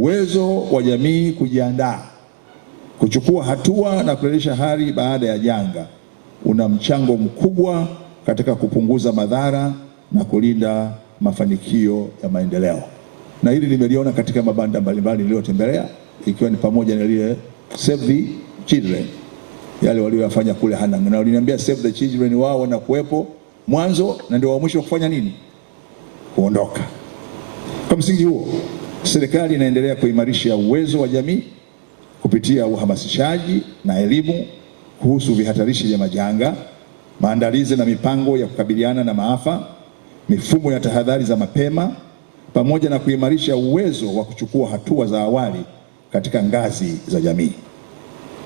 Uwezo wa jamii kujiandaa, kuchukua hatua na kurejesha hali baada ya janga una mchango mkubwa katika kupunguza madhara na kulinda mafanikio ya maendeleo. Na hili nimeliona katika mabanda mbalimbali niliyotembelea, ikiwa ni pamoja na lile Save the Children, yale waliyofanya kule Hanang', na waliniambia Save the Children wao wanakuwepo mwanzo na ndio wa mwisho kufanya nini? Kuondoka. Kwa msingi huo, serikali inaendelea kuimarisha uwezo wa jamii kupitia uhamasishaji na elimu kuhusu vihatarishi vya majanga, maandalizi na mipango ya kukabiliana na maafa, mifumo ya tahadhari za mapema, pamoja na kuimarisha uwezo wa kuchukua hatua za awali katika ngazi za jamii.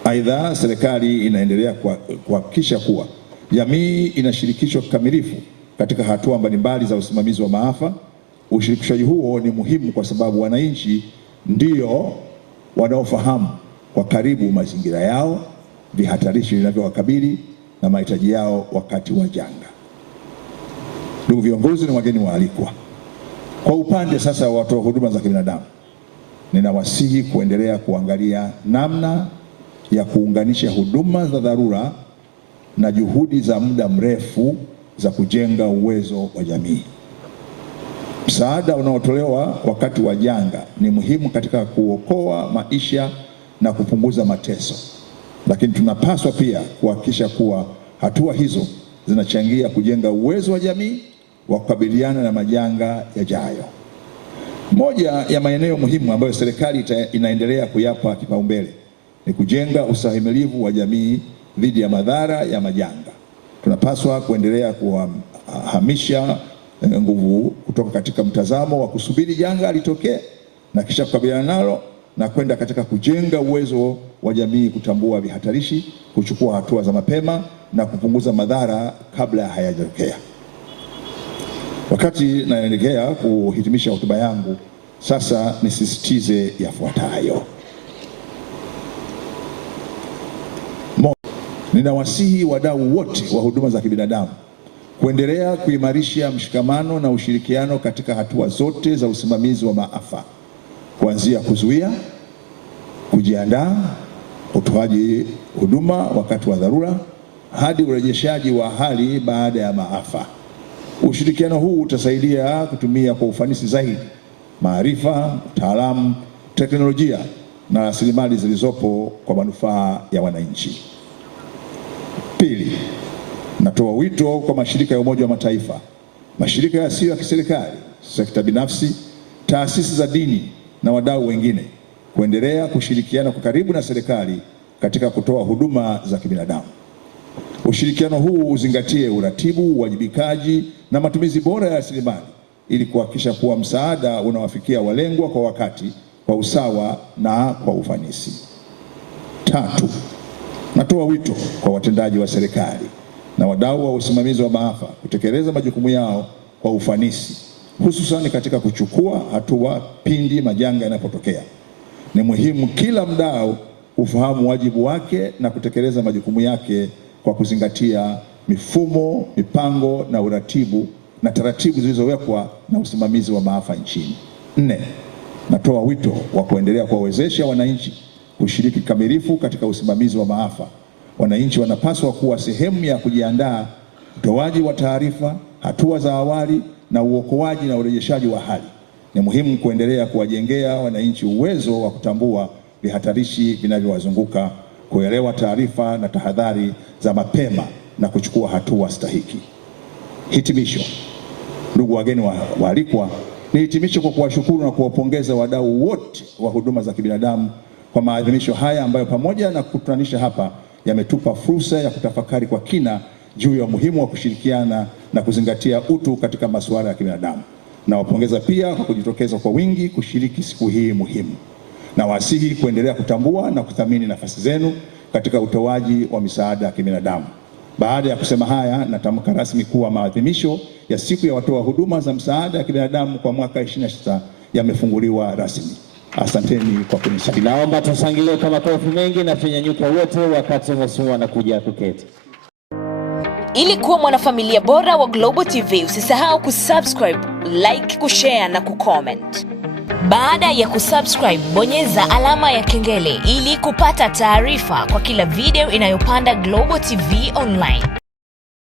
Aidha, serikali inaendelea kuhakikisha kuwa jamii inashirikishwa kikamilifu katika hatua mbalimbali za usimamizi wa maafa. Ushirikishaji huo ni muhimu kwa sababu wananchi ndio wanaofahamu kwa karibu mazingira yao, vihatarishi vinavyowakabili na mahitaji yao wakati wa janga. Ndugu viongozi na wageni waalikwa, kwa upande sasa wa watoa huduma za kibinadamu, ninawasihi kuendelea kuangalia namna ya kuunganisha huduma za dharura na juhudi za muda mrefu za kujenga uwezo wa jamii. Msaada unaotolewa wakati wa janga ni muhimu katika kuokoa maisha na kupunguza mateso, lakini tunapaswa pia kuhakikisha kuwa hatua hizo zinachangia kujenga uwezo wa jamii wa kukabiliana na majanga yajayo. Moja ya maeneo muhimu ambayo serikali inaendelea kuyapa kipaumbele ni kujenga ustahimilivu wa jamii dhidi ya madhara ya majanga. Tunapaswa kuendelea kuhamisha nguvu kutoka katika mtazamo wa kusubiri janga litokee na kisha kukabiliana nalo na kwenda katika kujenga uwezo wa jamii kutambua vihatarishi, kuchukua hatua za mapema na kupunguza madhara kabla hayajatokea. Wakati naelekea kuhitimisha hotuba yangu, sasa nisisitize yafuatayo. Ninawasihi wadau wote wa huduma za kibinadamu kuendelea kuimarisha mshikamano na ushirikiano katika hatua zote za usimamizi wa maafa, kuanzia kuzuia, kujiandaa, utoaji huduma wakati wa dharura hadi urejeshaji wa hali baada ya maafa. Ushirikiano huu utasaidia kutumia kwa ufanisi zaidi maarifa, utaalamu, teknolojia na rasilimali zilizopo kwa manufaa ya wananchi. Pili, natoa wito kwa mashirika ya Umoja wa Mataifa, mashirika yasiyo ya kiserikali, sekta binafsi, taasisi za dini na wadau wengine kuendelea kushirikiana kwa karibu na serikali katika kutoa huduma za kibinadamu. Ushirikiano huu uzingatie uratibu, uwajibikaji na matumizi bora ya rasilimali ili kuhakikisha kuwa msaada unawafikia walengwa kwa wakati, kwa usawa na kwa ufanisi. Tatu, natoa wito kwa watendaji wa serikali na wadau wa usimamizi wa maafa kutekeleza majukumu yao kwa ufanisi, hususan katika kuchukua hatua pindi majanga yanapotokea. Ni muhimu kila mdau ufahamu wajibu wake na kutekeleza majukumu yake kwa kuzingatia mifumo, mipango na uratibu na taratibu zilizowekwa na usimamizi wa maafa nchini. Nne, natoa wito wa kuendelea kuwawezesha wananchi kushiriki kikamilifu katika usimamizi wa maafa. Wananchi wanapaswa kuwa sehemu ya kujiandaa, utoaji wa taarifa, hatua za awali na uokoaji na urejeshaji wa hali. Ni muhimu kuendelea kuwajengea wananchi uwezo wa kutambua vihatarishi vinavyowazunguka, kuelewa taarifa na tahadhari za mapema na kuchukua hatua stahiki. Hitimisho. Ndugu wageni waalikwa, ni hitimisho kwa kuwashukuru na kuwapongeza wadau wote wa huduma za kibinadamu kwa maadhimisho haya ambayo pamoja na kukutanisha hapa yametupa fursa ya kutafakari kwa kina juu ya umuhimu wa kushirikiana na kuzingatia utu katika masuala ya kibinadamu. Nawapongeza pia kwa kujitokeza kwa wingi kushiriki siku hii muhimu. Nawasihi kuendelea kutambua na kuthamini nafasi zenu katika utoaji wa misaada ya kibinadamu. Baada ya kusema haya, natamka rasmi kuwa maadhimisho ya siku ya watoa huduma za msaada ya kibinadamu kwa mwaka 2026 yamefunguliwa rasmi. Asanteni kwa kunisikiliza. Naomba tusangilie kwa makofi mengi na tunyanyuke wote wakati mheshimiwa anakuja kuketi. Ili kuwa mwanafamilia bora wa Global TV, usisahau kusubscribe, like, kushare na kucomment. Baada ya kusubscribe, bonyeza alama ya kengele ili kupata taarifa kwa kila video inayopanda Global TV Online.